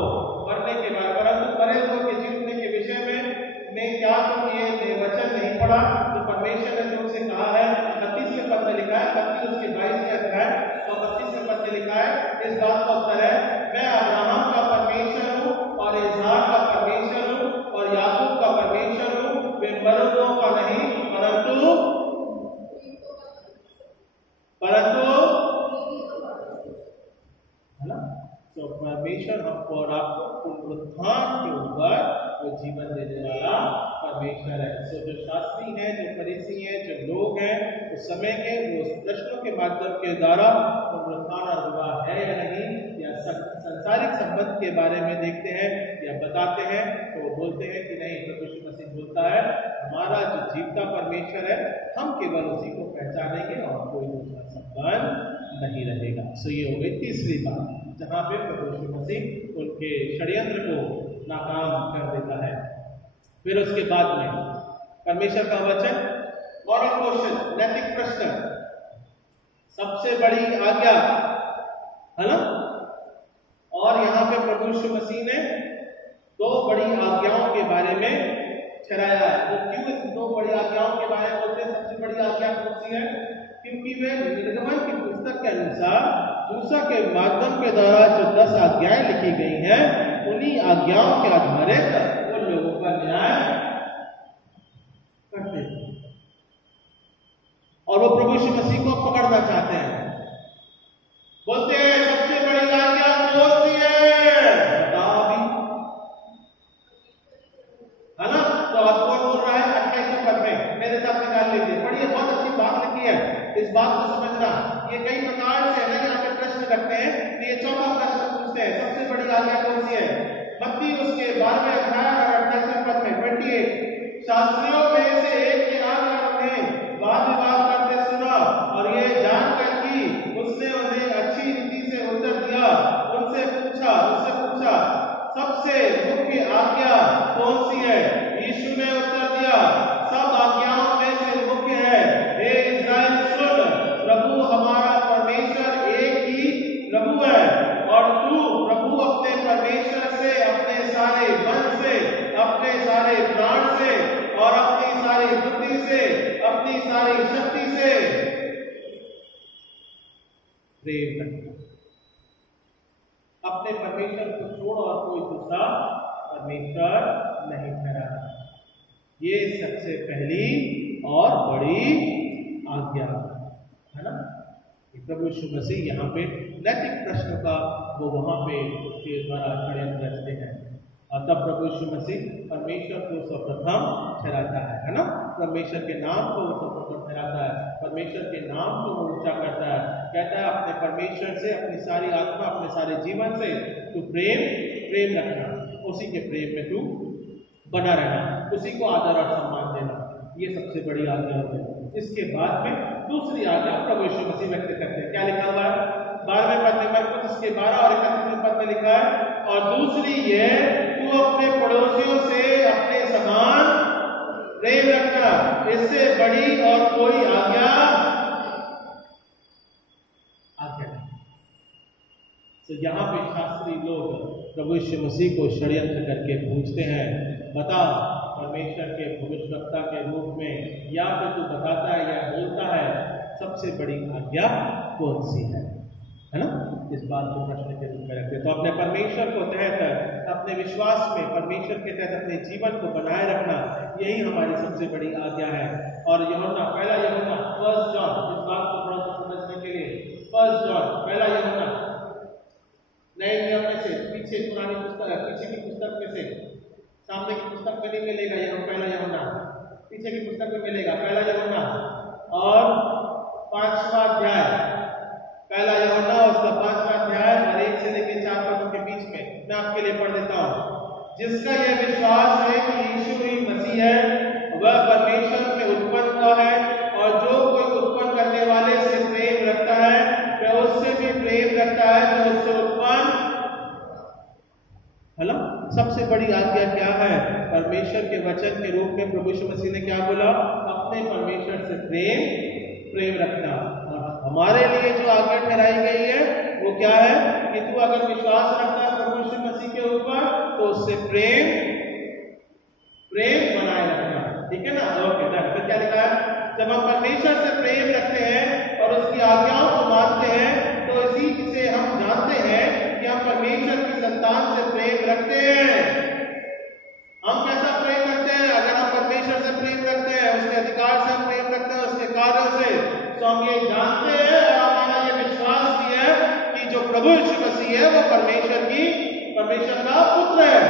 मरने के बाद, परंतु मरे हुए के जीतने के विषय में क्या तुम ये वचन नहीं पढ़ा, तो परमेश्वर ने तुमसे कहा है। 32वें पद में लिखा है, 32 उसके 22वें अध्याय और 32वें पद में लिखा है, इस बात का उत्तर है, मैं अब्राहम का परमेश्वर हूँ और इसहाक का परमेश्वर हूँ और याकूब का परमेश्वर हूँ, वे मर्दों का नहीं परंतु है ना। तो परमेश्वर हमको और आपको पुनरुत्थान के ऊपर वो जीवन देने वाला परमेश्वर है। सो जो शास्त्री हैं, जो फरीसी हैं, जो लोग हैं उस समय के, वो प्रश्नों के माध्यम के द्वारा पुनरुत्थान और विवाह है या नहीं, या संसार संसारिक संबंध के बारे में देखते हैं या बताते हैं तो वो बोलते हैं कि नहीं, प्रभु यीशु मसीह बोलता है हमारा जो जीवता परमेश्वर है हम केवल उसी को पहचानेंगे और कोई दूसरा संबंध नहीं रहेगा। सो ये हो गई तीसरी बात जहां पे प्रभु यीशु मसीह उनके षड्यंत्र को नाकाम कर देता है। फिर उसके बाद में परमेश्वर का वचन, मॉरल क्वेश्चन, नैतिक प्रश्न, सबसे बड़ी आज्ञा है ना। और यहाँ पे प्रभु यीशु मसीह ने दो बड़ी आज्ञाओं के बारे में ठहराया है। वो क्यों इस दो बड़ी आज्ञाओं के बारे में बोलते हैं? सबसे बड़ी आज्ञा कौन सी है? क्योंकि वे निर्गमन की पुस्तक के अनुसार मूसा के माध्यम के द्वारा जो 10 आज्ञाएं लिखी गई हैं उन्हीं आज्ञाओं के आधारित उन लोगों पर न्याय करते हैं और वो प्रभु यीशु मसीह को पकड़ना चाहते हैं। बोलते हैं सबसे बड़ी आज्ञा कौन सी है? बताओ अभी, है ना। तो आप कौन बोल रहा है? 28वें पद में मेरे साथ निकाल लीजिए, पढ़िए, बहुत अच्छी बात लिखी है। इस बात को समझना, ये कई प्रकार से है यहाँ पे प्रश्न रखते हैं। तो ये चौथा प्रश्न पूछते हैं सबसे बड़ी आज्ञा कौन सी है? मत्ती उसके 12वें अध्याय और 28वें पद में 28, शास्त्रियों में से एक के आज्ञा ने वाद विवाद करते सुना और ये जानकर कि उसने उन्हें अच्छी रीति से उत्तर दिया, उससे पूछा सबसे मुख्य आज्ञा कौन सी है? यीशु ने उत्तर दिया सब आज्ञाओं में से मुख्य है, हे इस्राएल सुन, प्रभु हमारा परमेश्वर एक ही प्रभु है और तू प्रभु अपने परमेश्वर से अपने सारे मन से, अपने सारे प्राण से और अपनी सारी बुद्धि से, अपनी सारी शक्ति से प्रेम रखना। अपने परमेश्वर को छोड़ और कोई दूसरा परमेश्वर नहीं ठहराना। ये सबसे पहली और बड़ी आज्ञा है ना। प्रभु यीशु मसीह यहाँ पे नैतिक प्रश्न का वो वहां पे उसके द्वारा षड्यंत्र रचते हैं और तब प्रभु यीशु मसीह परमेश्वर को सर्वप्रथम ठहराता है ना। परमेश्वर के नाम को वो सर्वप्रथम ठहराता है, परमेश्वर के नाम को वो ऊंचा करता है, कहता है अपने परमेश्वर से, अपनी सारी आत्मा, अपने सारे जीवन से तू प्रेम रखना, उसी के प्रेम में तू बना रहना, उसी को आदर और सम्मान देना। ये सबसे बड़ी आज्ञा है। इसके बाद में दूसरी आज्ञा प्रभु यीशु मसीह व्यक्त करते हैं। क्या लिखा हुआ है 12वें पद में? मरकुस उसके 12 और 31वें पद में लिखा है और दूसरी ये, तू अपने पड़ोसियों से अपने समान प्रेम रखना, इससे बड़ी और कोई आज्ञा नहीं। तो यहाँ पे शास्त्री लोग प्रभु यीशु मसीह को षड्यंत्र करके पूछते हैं, बता परमेश्वर के भविष्यवक्ता के रूप में या फिर तू बताता है या बोलता है सबसे बड़ी आज्ञा कौन सी है ना। इस बात को प्रश्न के रूप में रखते। तो अपने परमेश्वर को तहत, अपने विश्वास में परमेश्वर के तहत अपने जीवन को बनाए रखना, यही हमारी सबसे बड़ी आज्ञा है। और यूहन्ना, पहला यूहन्ना 1 जॉन, इस बात को थोड़ा सा समझने के लिए 1 जॉन, पहला यूहन्ना नए नियम में से पीछे पुरानी पुस्तक, पीछे की पुस्तक में से, सामने की पुस्तक में नहीं मिलेगा, यह पहला यूहन्ना, पीछे की पुस्तक में मिलेगा पहला यूहन्ना और 5वां अध्याय, पहला यूहन्ना उसका 5वां अध्याय और 1 से लेकर 4 पदों के बीच में मैं आपके लिए पढ़ देता हूँ। जिसका यह विश्वास है कि यीशु ही मसीह है, वह परमेश्वर में उत्पन्न हुआ है और जो कोई उत्पन्न करने वाले से प्रेम रखता है वह उससे भी प्रेम रखता है जो उससे उत्पन्न है ना। सबसे बड़ी आज्ञा क्या है? परमेश्वर के वचन के रूप में प्रभु यीशु मसीह ने क्या बोला? अपने परमेश्वर से प्रेम रखना। और हमारे लिए जो आज्ञा ठहराई गई है वो क्या है कि तू अगर विश्वास रखता है प्रभु यीशु मसीह के ऊपर तो उससे प्रेम बनाए रखना, ठीक है ना। ओके, फिर क्या लिखा है? जब हम परमेश्वर से प्रेम रखते हैं और उसकी आज्ञाओं को मानते हैं तो इसी से हम जानते हैं कि हम परमेश्वर की संतान से प्रेम रखते हैं। हम कैसा प्रेम रखते हैं? अगर हम परमेश्वर से प्रेम रखते हैं, उसके अधिकार से हम प्रेम रखते हैं, उसके कार्यों से, तो हम ये जानते हैं और हमारा ये विश्वास भी है कि जो प्रभु यीशु मसीह है वो परमेश्वर का पुत्र है।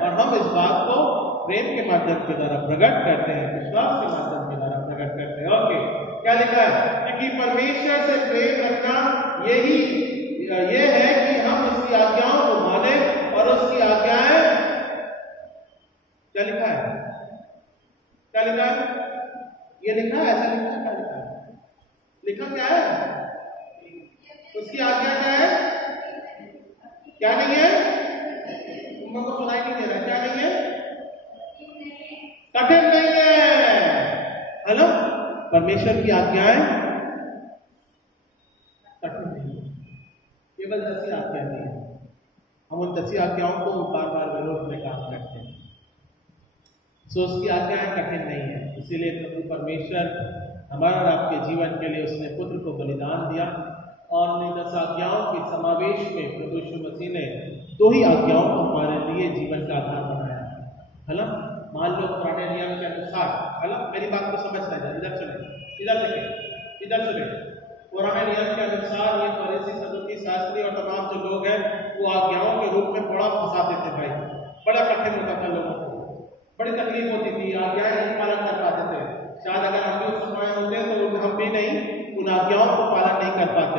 और हम इस बात को प्रेम के माध्यम के द्वारा प्रकट करते हैं, विश्वास के माध्यम के द्वारा प्रकट करते हैं। ओके, क्या लिखा है? क्योंकि परमेश्वर से प्रेम रखना ये है कि हम उसकी आज्ञाओं को क्या लिखा है? ये लिखा है, ऐसा लिखा है, क्या लिखा है? लिखा क्या है? उसकी आज्ञा क्या है? क्या नहीं है? तुम लोगों को सुनाई नहीं दे रहा, क्या नहीं है? कठिन नहीं है। हेलो, परमेश्वर की आज्ञाएं कठिन नहीं है, केवल 10 आज्ञा नहीं है। हम उन 10 आज्ञाओं को बार बार विरोध में काम करते हैं। सो उसकी आज्ञाएं कठिन नहीं है, इसीलिए प्रभु परमेश्वर हमारा और आपके जीवन के लिए उसने पुत्र को बलिदान दिया और उन 10 आज्ञाओं के समावेश में प्रभु यीशु मसीह ने 2 ही आज्ञाओं को हमारे लिए जीवन का आधार बनाया है ना। मान लो पुराने नियम के अनुसार, है ना, मेरी बात को समझना है, इधर सुने, इधर देखें, इधर सुने। पुराने नियम के अनुसार ये फरीसी, सदूकी, शास्त्री और तमाम जो लोग हैं वो आज्ञाओं के रूप में बड़ा फंसाते थे भाई, बड़ा कठिन होता था लोगों को, बड़ी तकलीफ होती थी, आज्ञाएं नहीं पालन कर पाते थे। शायद अगर हम भी उस समय होते तो हम भी नहीं उन आज्ञाओं को पालन नहीं कर पाते।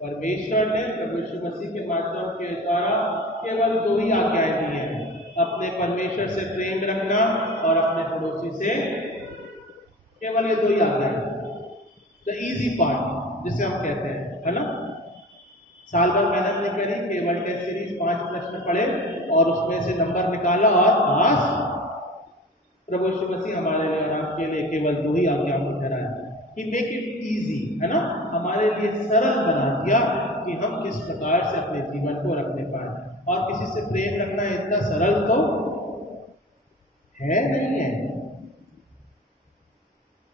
परमेश्वर ने प्रभु यीशु मसीह के माध्यम के द्वारा केवल 2 ही आज्ञाएं दी हैं, अपने परमेश्वर से प्रेम रखना और अपने पड़ोसी से, केवल ये 2 ही आज्ञाएं। द इजी पार्ट जिसे हम कहते हैं, है ना। साल भर मेहनत नहीं करी, केवल टेस्ट सीरीज 5 प्रश्न पढ़े और उसमें से नंबर निकाला और पास। प्रभु यीशु मसीह हमारे लिए और आपके लिए केवल 2 ही आज्ञाओं को ठहराया। He make it easy, है ना, हमारे लिए सरल बना दिया कि हम किस प्रकार से अपने जीवन को रखने पाए। और किसी से प्रेम रखना इतना सरल तो है नहीं है।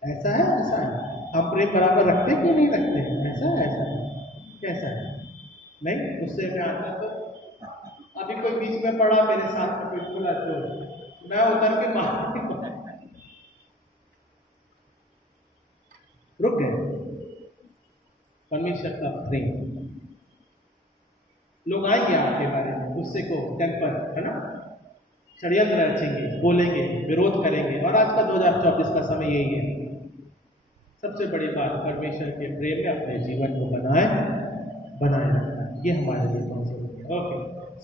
ऐसा है, ऐसा है, हम प्रेम बराबर रखते क्यों नहीं रखते हैं? ऐसा है, ऐसा है, कैसा है? नहीं, उससे मैं आता तो अभी कोई बीच में पड़ा मेरे साथ में, बिल्कुल तो मैं उतर के मार रुक गए। परमेश्वर का प्रेम, लोग आएंगे आपके बारे में गुस्से को, टेम्पर, है ना, षड्यंत्र रचेंगे, बोलेंगे, विरोध करेंगे, और आज का 2024 का समय यही है। सबसे बड़ी बात, परमेश्वर के प्रेम में अपने जीवन को बनाए रखना, ये हमारे लिए पॉसिबल है। ओके,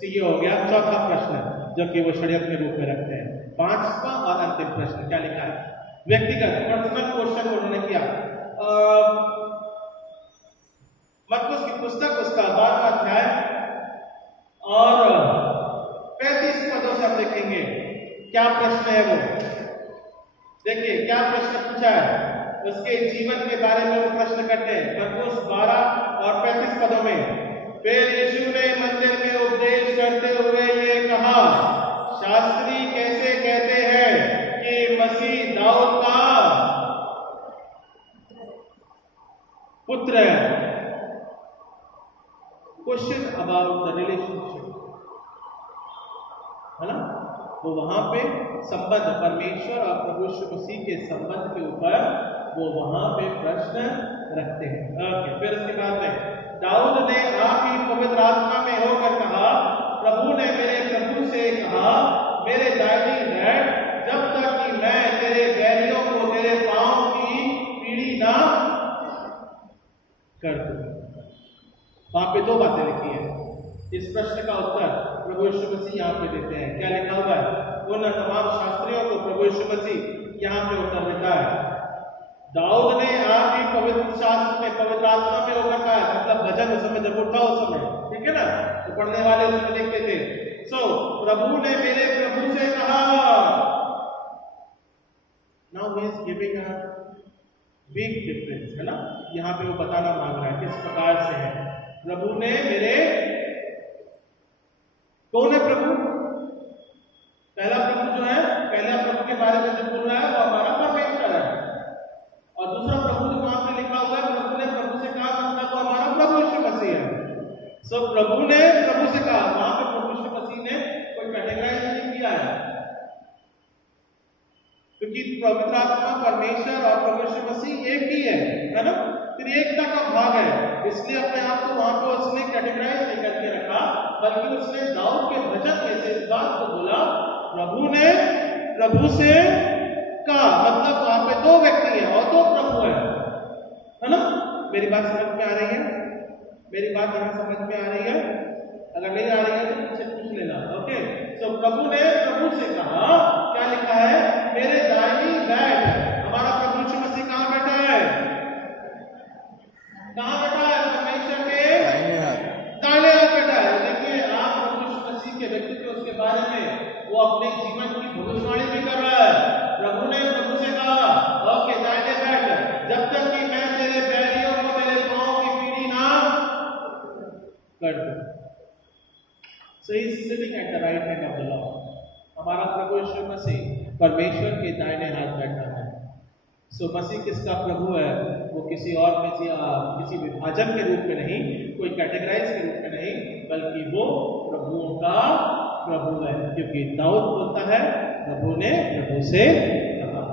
ये हो गया चौथा प्रश्न जो कि वो षड्यंत्र के रूप में रखते हैं। 5वां और अंतिम प्रश्न क्या लिखा है? व्यक्तिगत पर्सनल क्वेश्चन उन्होंने किया। मरकुस की पुस्तक उसका 12वां अध्याय और 35 पदों से हम देखेंगे क्या प्रश्न है वो। देखिए क्या प्रश्न पूछा है, उसके जीवन के बारे में वो प्रश्न करते हैं। मरकुस 12 और 35 पदों में, फिर यीशु ने मंदिर में उपदेश करते हुए ये कहा, शास्त्री कैसे कहते हैं कि मसीह दाऊद का पुत्र है। क्वेश्चन अबाउट द रिलेशनशिप, है ना, वो वहां पे संबंध, परमेश्वर और प्रभु यीशु मसीह के संबंध के ऊपर वो वहां पे प्रश्न रखते हैं। ओके, फिर उसके बाद में दाऊद ने आप ही पवित्र आत्मा में होकर कहा, प्रभु ने मेरे प्रभु से कहा, मेरे दाहिनी बैठ, जब तक कि मैं तेरे बैरियों को तेरे पांव की पीढ़ी ना कर दूं। वहां पे 2 बातें लिखी है। इस प्रश्न का उत्तर प्रभु यीशु मसीह यहाँ पे देते हैं। क्या लिखा हुआ है? उन तमाम शास्त्रियों को प्रभु यीशु मसीह यहाँ पे उत्तर देता है। दाऊद ने आप ही पवित्र शास्त्र में पवित्र आत्मा में होकर कहा, मतलब भजन उस समय जब उठा उस समय, ठीक है ना, तो पढ़ने वाले उसमें लिखते थे। प्रभु ने मेरे प्रभु से कहा, now he is giving a big difference, है ना, यहाँ पे वो बताना मांग रहा है किस प्रकार से है। प्रभु ने मेरे, कौन है प्रभु? पहला प्रभु जो है, पहला प्रभु के बारे में जो बोल रहा है वो हमारा परमेश्वर है, और दूसरा प्रभु जो वहां पे लिखा हुआ है, प्रभु ने प्रभु से कहा, मतलब वो हमारा प्रभु यीशु मसीह है। प्रभु ने प्रभु से कहा, वहां पे प्रभु यीशु मसीह ने कोई कैटेगराइज नहीं किया है, क्योंकि पवित्र आत्मा, परमेश्वर और प्रभु यीशु मसीह एक ही है ना, त्रिएकता का भाग है। इसलिए अपने आप को वहां पे उसने कैटेगराइज नहीं करके रखा, बल्कि उसने दाऊद के भजन में से इस बात को बोला, प्रभु ने प्रभु से कहा, मतलब वहां पे 2 व्यक्ति है और 2 प्रभु है ना। मेरी बात समझ में आ रही है? मेरी बात यहाँ समझ में आ रही है? अगर नहीं आ रही है तो मुझसे पूछ लेना। ओके, तो प्रभु ने प्रभु से कहा, क्या लिखा है, मेरे दाहिनी बैठ। हमारा प्रभु यीशु मसीह कहाँ बैठा है? कहाँ बैठा है? परमेश्वर के दाहिने हाथ बैठा है। देखिए, आप प्रभु यीशु मसीह के व्यक्तित्व उसके बारे में वो अपने जीवन की भविष्यवाणी भी कर रहा है। प्रभु ने प्रभु से कहा, ओके दाहिने बैठ, जब तक कि मैं तेरे बैरियों को तेरे पांव की पीढ़ी ना कर दूं। So he is sitting at the right hand of the Lord. हमारा प्रभु यीशु मसीह परमेश्वर के दाहिने हाथ बैठा है। सो मसीह किसका प्रभु है? वो किसी और में किसी विभाजन के रूप में नहीं, कोई कैटेगराइज के रूप में नहीं, बल्कि वो प्रभुओं का प्रभु है। क्योंकि दाऊद बोलता है, प्रभु ने प्रभु से कहा।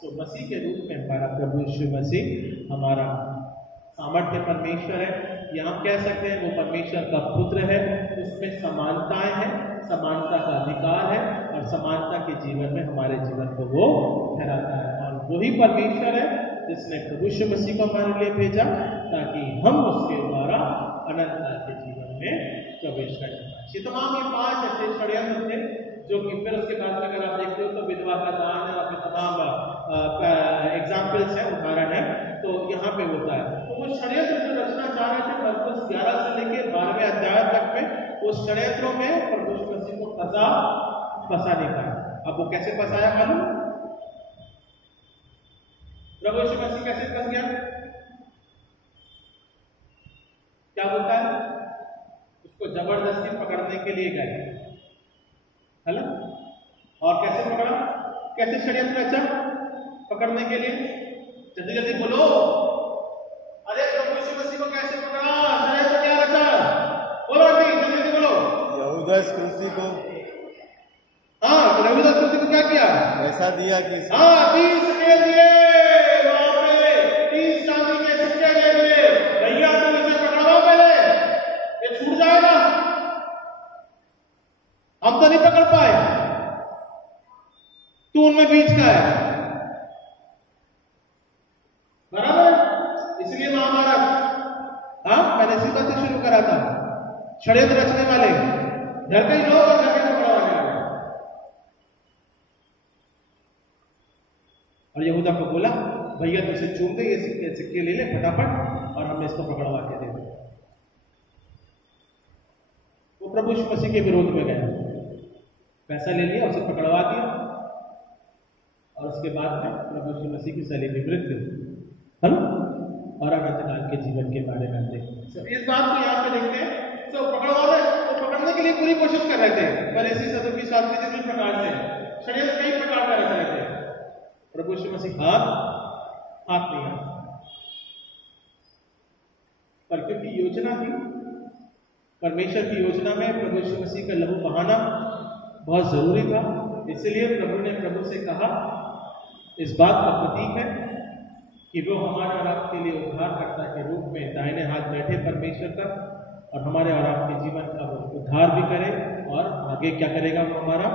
सो मसीह के रूप में हमारा प्रभु यीशु मसीह हमारा सामर्थ्य परमेश्वर है, या हम कह सकते हैं वो परमेश्वर का पुत्र है। उसमें समानताएं हैं, समानता का अधिकार है, और समानता के जीवन में हमारे जीवन को वो ठहराता है। और वही परमेश्वर है जिसने प्रभु यीशु मसीह को हमारे लिए भेजा, ताकि हम उसके द्वारा अनंत काल के जीवन में प्रवेश कर सकें। ये तमाम ये 5 ऐसे षड्यंत्र थे जो कि फिर उसके बाद में अगर आप देखते हो तो विधवा का दान है, और फिर तमाम एग्जाम्पल्स है, उदाहरण है, तो यहाँ पे होता है। तो वो षड्यंत्र जो रचना चाह रहे थे मरकुस 11 से लेकर 12वें अध्याय तक में, उस षड्यंत्रों में प्रभु यीशु मसीह को फंसा नहीं पाया। अब वो कैसे फंसाया मालूम? प्रभु यीशु मसीह कैसे फंस गया? क्या बोलता है? उसको जबरदस्ती पकड़ने के लिए गए, है ना? और कैसे पकड़ा? कैसे षड्यंत्र रचा पकड़ने के लिए? जल्दी जल्दी बोलो। अरे प्रभु यीशु मसीह को कैसे पकड़ा? षड्यंत्र क्या रचा? बोलो आंटी, जल्दी जल्दी बोलो। यहूदा इस्करियोती को, हाँ, यहूदा इस्करियोती को क्या किया? पैसा दिया कि 30 सिक्के दिए, वहां पे 30 चांदी के सिक्के दे दिए, भैया तुम इसे पकड़वा पहले, ये छूट जाएगा। हम तो नहीं पकड़ पाए, तू उनमें बीच का है, बराबर? इसलिए महाभारत, हाँ, मैंने इसी बात से शुरू करा था। षड्यंत्र रचने वाले घर के लोग और घर के पकड़वाने वाले। और यहूदा को बोला, भैया तुझे चूम दे, ये सिक्के ले ले फटाफट, और हमने इसको पकड़वा के दे दिया। वो प्रभु यीशु मसीह के विरोध में गया, पैसा ले लिया, उसे पकड़वा दिया, और उसके बाद में प्रभु यीशु मसीह की सलीबी मृत्यु, है ना? और अनंत काल के जीवन के बारे में देखते हैं। इस बात को यहाँ पे देखते हैं। तो पकड़वाने, तो पकड़ने के लिए पूरी कोशिश कर रहे थे, फरीसी सदूकी शास्त्री जिस भी प्रकार से षड्यंत्र कई प्रकार का रच रहे थे। प्रभु यीशु मसीह हाथ नहीं आता, पर क्योंकि योजना थी, परमेश्वर की योजना में प्रभु यीशु मसीह का लहू बहाना बहुत जरूरी था, इसलिए प्रभु ने प्रभु से कहा, इस बात का प्रतीक है कि वो हमारे और आपके लिए उद्धारकर्ता के रूप में दाहिने हाथ बैठे परमेश्वर का, और हमारे और आपके जीवन का वो उद्धार भी करे, और आगे क्या करेगा वो हमारा,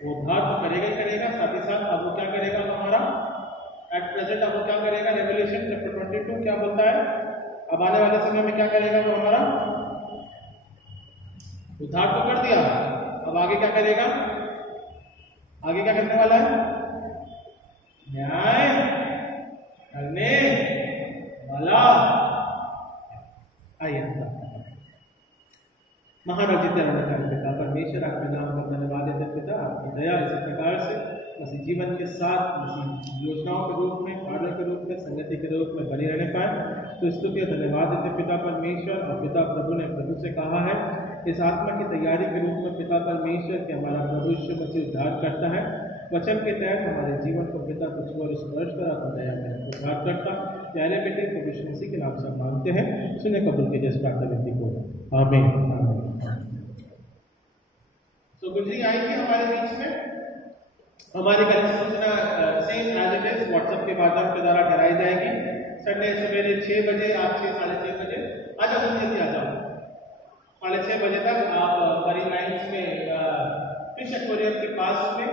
वो उद्धार तो करेगा ही करेगा, साथ ही साथ अब वो क्या करेगा वो हमारा, एट प्रेजेंट अब वो क्या करेगा, रेवल्यूशन चैप्टर 22 क्या बोलता है, अब आने वाले समय में क्या करेगा वो हमारा उद्धार तो कर दिया, अब आगे क्या करेगा, आगे क्या करने वाला है, न्याय करने वाला। आइए महान और जितना पिता परमेश्वर, आपके नाम का धन्यवाद देते पिता, आपकी दया इसी प्रकार से मसीह जीवन के साथ मसीह योजनाओं के रूप में, कार्यों के रूप में, संगति के रूप में बने रहने पाए। तो स्तुति और धन्यवाद देते पिता परमेश्वर। और पिता प्रभु ने प्रभु से कहा है इस आत्मा की तैयारी के रूप में पिता परमेश्वर कि हमारा प्रभु यीशु मसीह उद्धार करता है, वचन के तहत हमारे जीवन को पिता कुछ और स्पर्श कर अपना दया में उद्धार करता। प्यारे बेटे प्रभु यीशु मसीह के नाम से मांगते हैं, सुने कबूल कीजिए इस प्रार्थना विनती को, आमीन। तो गुजरी आई थी हमारे बीच में, हमारे घर की सूचना same as it is WhatsApp के माध्यम के द्वारा कराई जाएगी। संडे सवेरे 6 बजे, आप 6 साढ़े 6 बजे आ जाओ, जल्दी आ जाओ, 6:30 बजे तक आप मरीन लाइन्स में फिश एक्वेरियम के पास में